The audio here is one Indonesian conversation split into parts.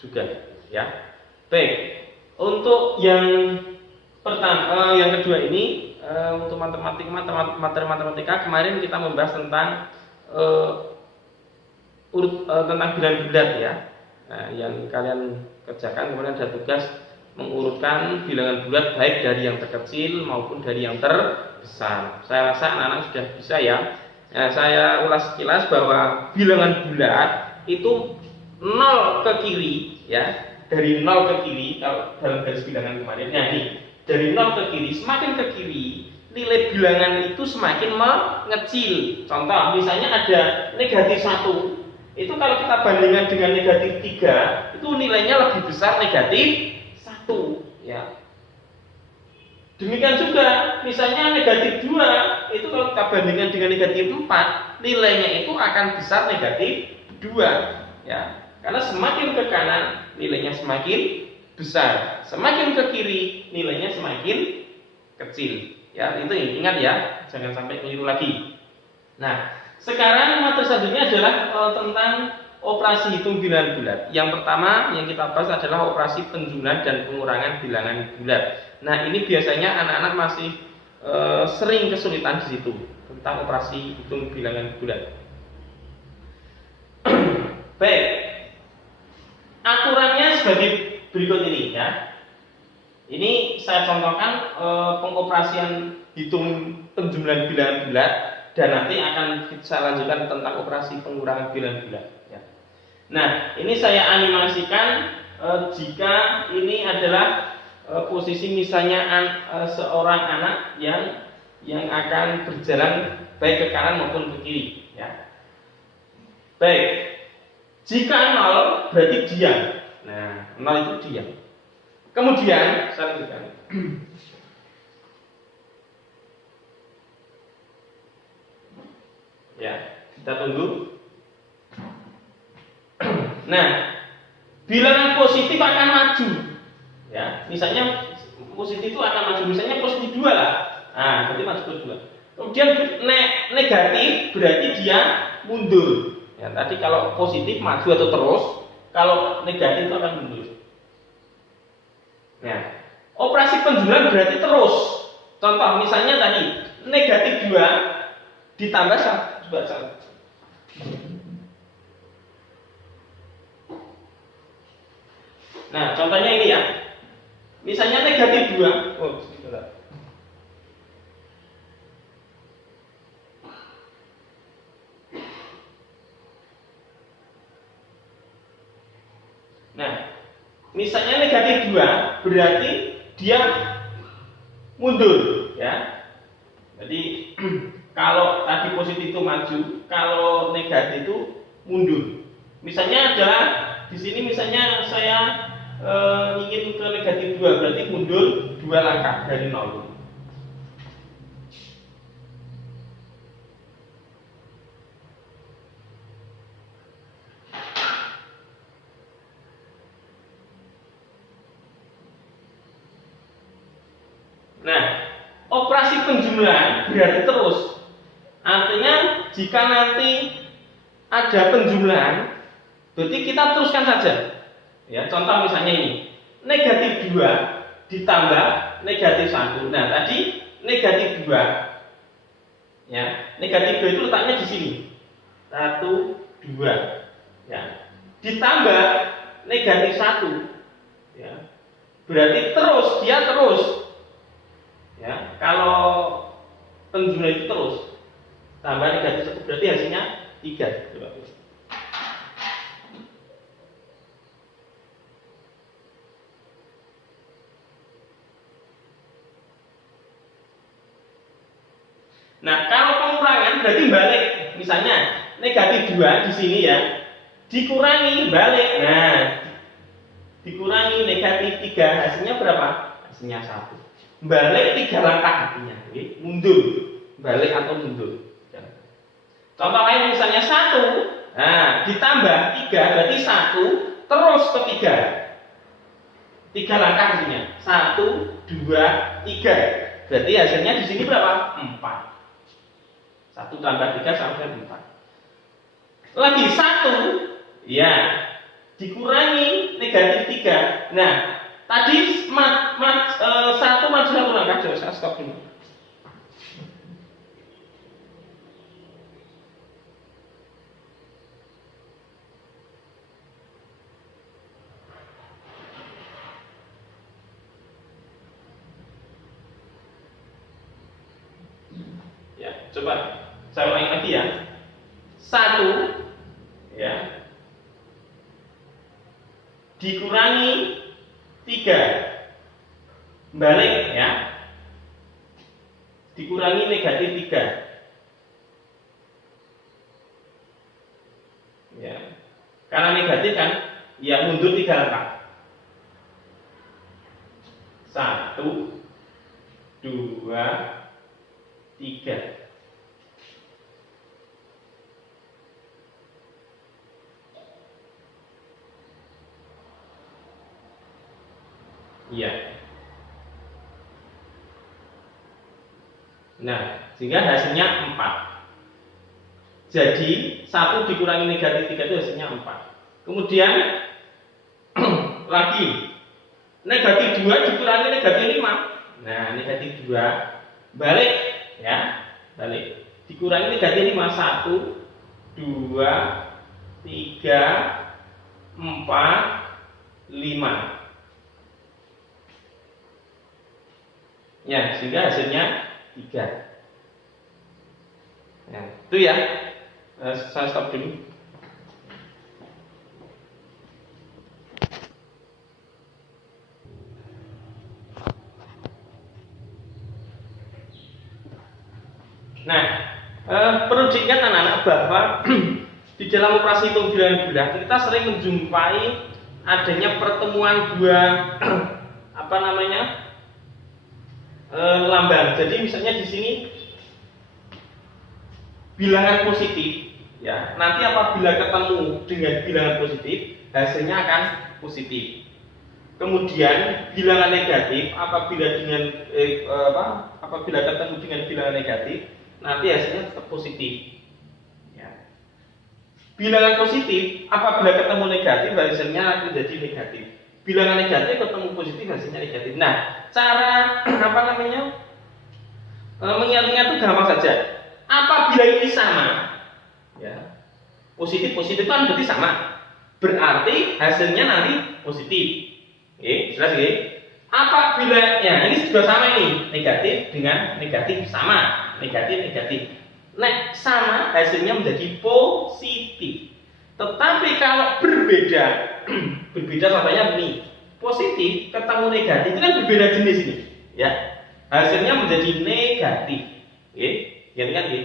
juga, ya. Baik, untuk yang pertama, yang kedua ini untuk materi matematika kemarin kita membahas tentang tentang bilangan bulat, ya. Nah, yang kalian kerjakan kemudian ada tugas mengurutkan bilangan bulat baik dari yang terkecil maupun dari yang terbesar. Saya rasa anak-anak sudah bisa, ya. Nah, saya ulas sekilas bahwa bilangan bulat itu 0 ke kiri, ya. Dari 0 ke kiri kalau dalam garis bilangan kemarin. Nah, ini dari 0 ke kiri, semakin ke kiri nilai bilangan itu semakin mengecil. Contoh misalnya ada negatif 1, itu kalau kita bandingkan dengan negatif 3, itu nilainya lebih besar negatif 1, ya. Demikian juga misalnya negatif 2, itu kalau kita bandingkan dengan negatif 4, nilainya itu akan besar negatif 2, ya. Karena semakin ke kanan nilainya semakin besar, semakin ke kiri nilainya semakin kecil. Ya, itu ingat, ya, jangan sampai keliru lagi. Nah, sekarang materi selanjutnya adalah tentang operasi hitung bilangan bulat. Yang pertama yang kita bahas adalah operasi penjumlahan dan pengurangan bilangan bulat. Nah, ini biasanya anak-anak masih sering kesulitan di situ tentang operasi hitung bilangan bulat. Baik, aturannya sebagai berikut ini, ya. Ini saya contohkan pengoperasian hitung penjumlahan bilangan bulat, dan nanti akan saya lanjutkan tentang operasi pengurangan bilangan bulat, ya. Nah, ini saya animasikan jika ini adalah posisi misalnya seorang anak yang akan berjalan baik ke kanan maupun ke kiri, ya. Baik, jika 0 berarti diam. Nah, 0 itu diam. Kemudian saya lanjutkan. Ya, kita tunggu. Nah, bilangan positif akan maju, ya. Misalnya positif itu akan maju, misalnya positif 2 lah. Nah, berarti maju ke 2. Kemudian negatif berarti dia mundur. Ya, tadi kalau positif maju atau terus, kalau negatif itu akan mundur. Nah, operasi penjumlahan berarti terus. Contoh misalnya tadi negatif 2 ditambah 1. Nah, contohnya ini, ya. Misalnya negatif 2. Oh, sebentar. Nah, misalnya negatif 2 berarti dia mundur, ya. Jadi kalau tadi positif itu maju, kalau negatif itu mundur. Misalnya adalah di sini misalnya saya ingin ke negatif 2, berarti mundur 2 langkah dari 0. Nah, operasi penjumlahan berarti terus. Artinya jika nanti ada penjumlahan, berarti kita teruskan saja. Ya, contoh misalnya ini, negatif 2 ditambah negatif 1. Nah, tadi negatif 2. Ya, negatif 2 itu letaknya di sini. 1, 2. Ya. Ditambah negatif 1. Ya. Berarti terus, dia terus. Ya, kalau penjumlahan itu terus, tambah negatif 1 berarti hasilnya 3. Coba. Nah, kalau pengurangan berarti balik. Misalnya negatif 2 di sini, ya, dikurangi balik. Nah, dikurangi negatif 3, hasilnya berapa? Hasilnya 1. Balik 3 langkah artinya, mundur, balik atau mundur. Contoh lain misalnya 1, nah ditambah 3 berarti 1 terus ke 3. 3 langkah artinya 1, 2, 3. Berarti hasilnya di sini berapa? 4. 1 tambah 3 sama dengan 4. Lagi 1, ya, dikurangi negatif 3. Nah, tadi satu maju satu langkah, coba saya stop dulu. Ya, coba saya ulangi lagi ya. 1 ya dikurangi 3 balik ya, dikurangi negatif 3 ya, karena negatif kan ya, mundur 3 langkah. 1 2 3. Iya. Nah, sehingga hasilnya 4. Jadi 1 dikurangi negatif 3 itu hasilnya 4. Kemudian lagi negatif 2 dikurangi negatif 5. Nah, negatif 2 balik ya, balik. Dikurangi negatif 5. 1 2 3 4 5. Ya, sehingga hasilnya 3. Nah, itu ya. Saya stop dulu. Nah, perlu diingat anak-anak bahwa di dalam operasi hitung bilangan bulan kita sering menjumpai adanya pertemuan dua lambang. Jadi misalnya di sini bilangan positif ya, nanti apabila ketemu dengan bilangan positif hasilnya akan positif. Kemudian bilangan negatif apabila ketemu dengan bilangan negatif nanti hasilnya tetap positif ya. Bilangan positif apabila ketemu negatif hasilnya menjadi negatif. Bilangan negatif ketemu positif hasilnya negatif. Nah, cara mengingat-ingat itu gampang saja. Apabila ini sama, ya, positif kan berarti sama, berarti hasilnya nanti positif. Oke, jelas ya? Apabila ya ini sudah sama ini, negatif dengan negatif sama, negatif. Nah, sama hasilnya menjadi positif. Tetapi kalau berbeda, berbeda contohnya begini, positif ketemu negatif itu kan berbeda jenis ini, ya. Hasilnya menjadi negatif. Oke, kan ya.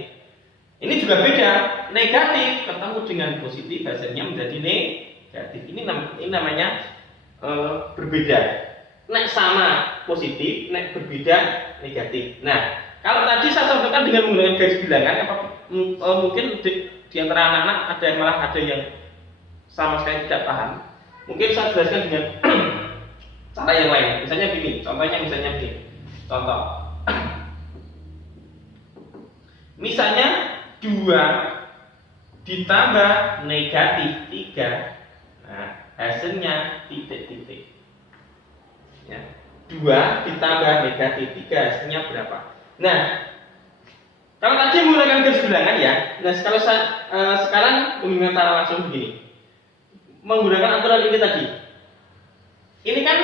Ini juga beda, negatif ketemu dengan positif hasilnya menjadi negatif. Ini namanya berbeda. Nek sama positif, nek berbeda negatif. Nah, kalau tadi saya contohkan dengan menggunakan garis bilangan, mungkin di antara anak-anak ada yang sama sekali tidak paham. Mungkin saya jelaskan dengan cara yang lain. Misalnya begini, misalnya begini. Contoh. Misalnya 2 ditambah negatif 3. Nah, hasilnya titik. Ya. 2 ditambah negatif 3 hasilnya berapa? Nah, kalau tadi menggunakan garis bilangan ya. Nah, kalau sekarang menggunakan cara langsung begini. Menggunakan aturan ini tadi. Ini kan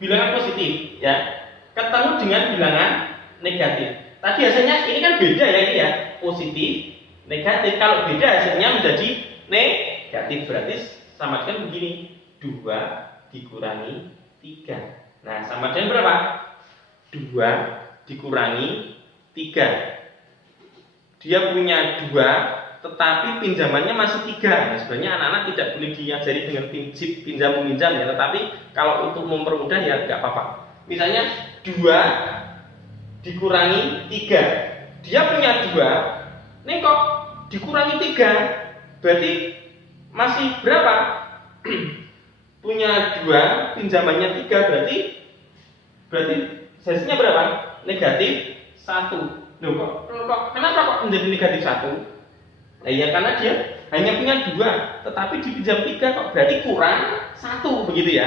bilangan positif ya, ketemu dengan bilangan negatif. Tadi hasilnya ini kan beda ya, ini ya, positif, negatif. Kalau beda hasilnya menjadi negatif, berarti sama dengan begini, 2 dikurangi 3. Nah, sama dengan berapa? 2 dikurangi 3. Dia punya 2, tetapi pinjamannya masih 3. Nah, sebenarnya anak-anak tidak boleh diajari dengan prinsip pinjam meminjam ya, tetapi kalau untuk mempermudah ya nggak apa-apa. Misalnya 2 dikurangi 3. Dia punya 2, nih kok dikurangi 3, berarti masih berapa? Punya 2, pinjamannya 3, berarti hasilnya berapa? Negatif 1. Loh, kenapa kok menjadi negatif 1? Nah, ya karena dia hanya punya 2, tetapi dipinjam 3 kok, berarti kurang 1 begitu ya.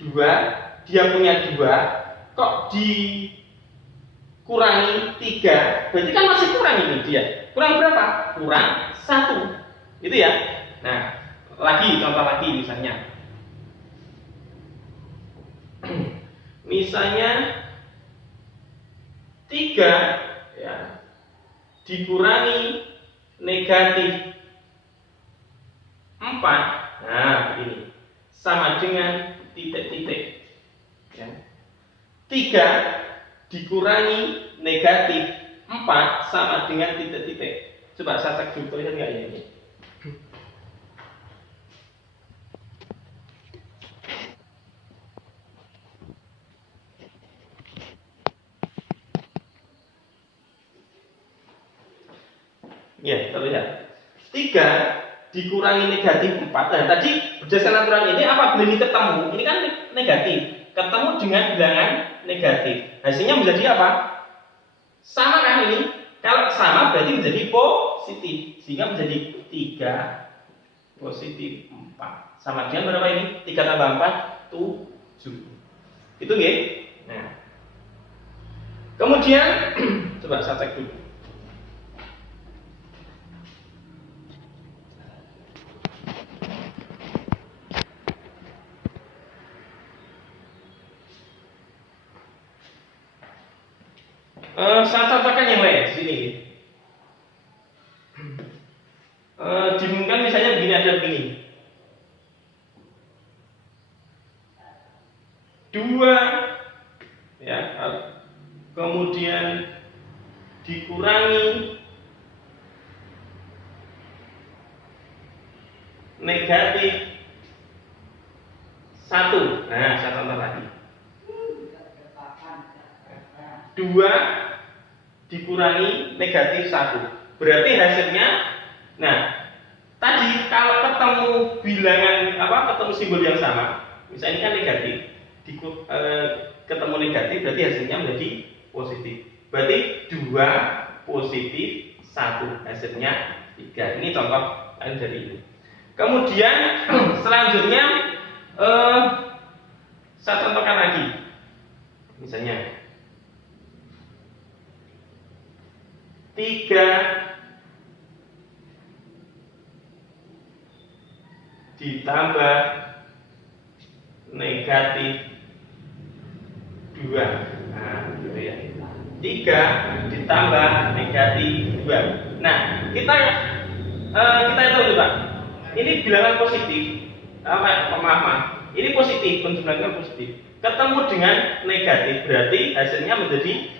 2, dia punya 2, kok dikurangi 3, berarti kan masih kurang ini dia. Kurang berapa? Kurang 1. Itu ya. Nah, contoh lagi misalnya. Misalnya 3 ya dikurangi negatif 4, nah ini sama dengan titik-titik ya. 3 dikurangi negatif 4 sama dengan titik-titik. Coba saya cek dulu, lihat nggak ya ini? Ya, terlihat. 3 dikurangi negatif 4. Nah, tadi berdasarkan aturan ini apabila ini ketemu, ini kan negatif, ketemu dengan bilangan negatif. Hasilnya menjadi apa? Sama kan ini? Kalau sama berarti menjadi positif. Sehingga menjadi 3 positif 4. Sama dengan berapa ini? 3 tambah 4, 7. Itu nggih. Nah. Kemudian coba saya cek dulu. Saya contohkan yang lain sini. Dimungkinkan misalnya begini, ada begini. 2 ya, kemudian dikurangi negatif 1. Nah, saya contoh lagi. 2 dikurangi negatif 1. Berarti hasilnya, nah, tadi kalau ketemu bilangan ketemu simbol yang sama, misalnya ini kan negatif, ketemu negatif berarti hasilnya menjadi positif. Berarti 2 positif 1, hasilnya 3. Ini contoh lain dari ini. Kemudian selanjutnya saya contohkan lagi. Misalnya 3 ditambah negatif 2. Nah, gitu ya. 3 ditambah negatif 2. Nah, kita hitung coba. Ini bilangan positif. Maaf. Ini positif, penjumlahan positif. Ketemu dengan negatif, berarti hasilnya menjadi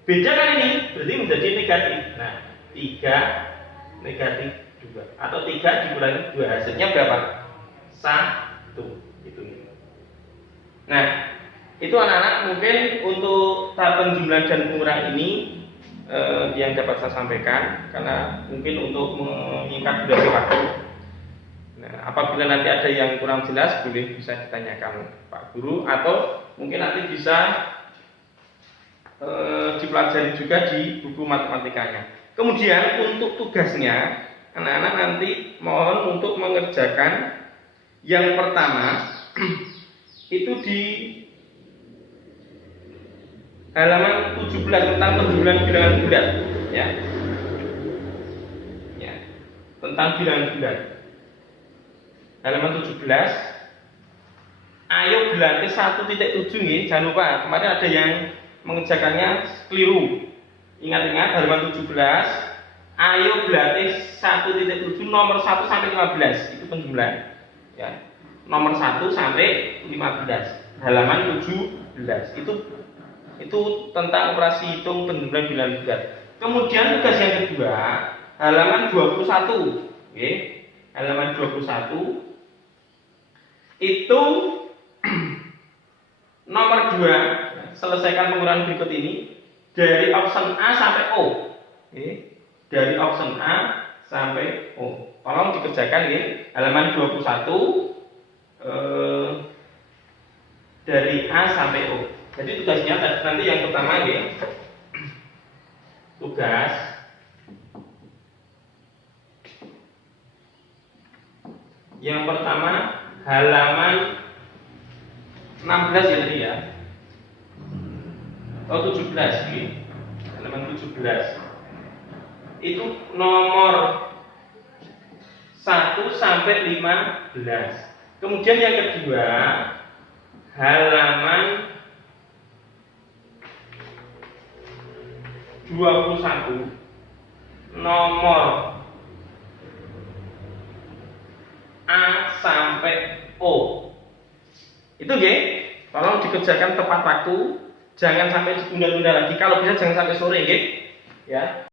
beda kan ini, berarti menjadi negatif. Nah, 3 negatif 2 atau 3 dikurangi 2, hasilnya berapa? 1. Itu. Nah, itu anak-anak mungkin untuk tahap penjumlahan dan pengurangan ini yang dapat saya sampaikan, karena mungkin untuk menyingkat durasi waktu. Nah, apabila nanti ada yang kurang jelas boleh bisa ditanyakan Pak Guru, atau mungkin nanti bisa dipelajari juga di buku matematikanya. Kemudian untuk tugasnya, anak-anak nanti mohon untuk mengerjakan yang pertama itu di halaman 17 tentang penjumlahan bilangan bulat, ya. Tentang bilangan bulat. Halaman 17. Ayo berlatih 1.7 nih, jangan lupa. Kemarin ada yang mengerjakannya keliru. Ingat-ingat halaman 17. Ayo berlatih 1.7 nomor 1 sampai 15 itu penjumlahan. Ya. Nomor 1 sampai 15. Halaman 17. Itu tentang operasi hitung penjumlahan bilangan bulat. Kemudian tugas yang kedua, halaman 21. Oke. Halaman 21 itu nomor 2, selesaikan pengurangan berikut ini dari option A sampai O. Oke. Dari option A sampai O. Tolong dikerjakan ya. Halaman 21 dari A sampai O. Jadi tugasnya nanti yang pertama ya. Tugas Yang pertama halaman 16 ya tadi ya. Oh 17 ini. Halaman 17. Itu nomor 1 sampai 15. Kemudian yang kedua halaman 21 nomor A sampai O. Itu nggih, tolong dikerjakan tepat waktu, jangan sampai ditunda-tunda lagi. Kalau bisa jangan sampai sore nggih. Ya.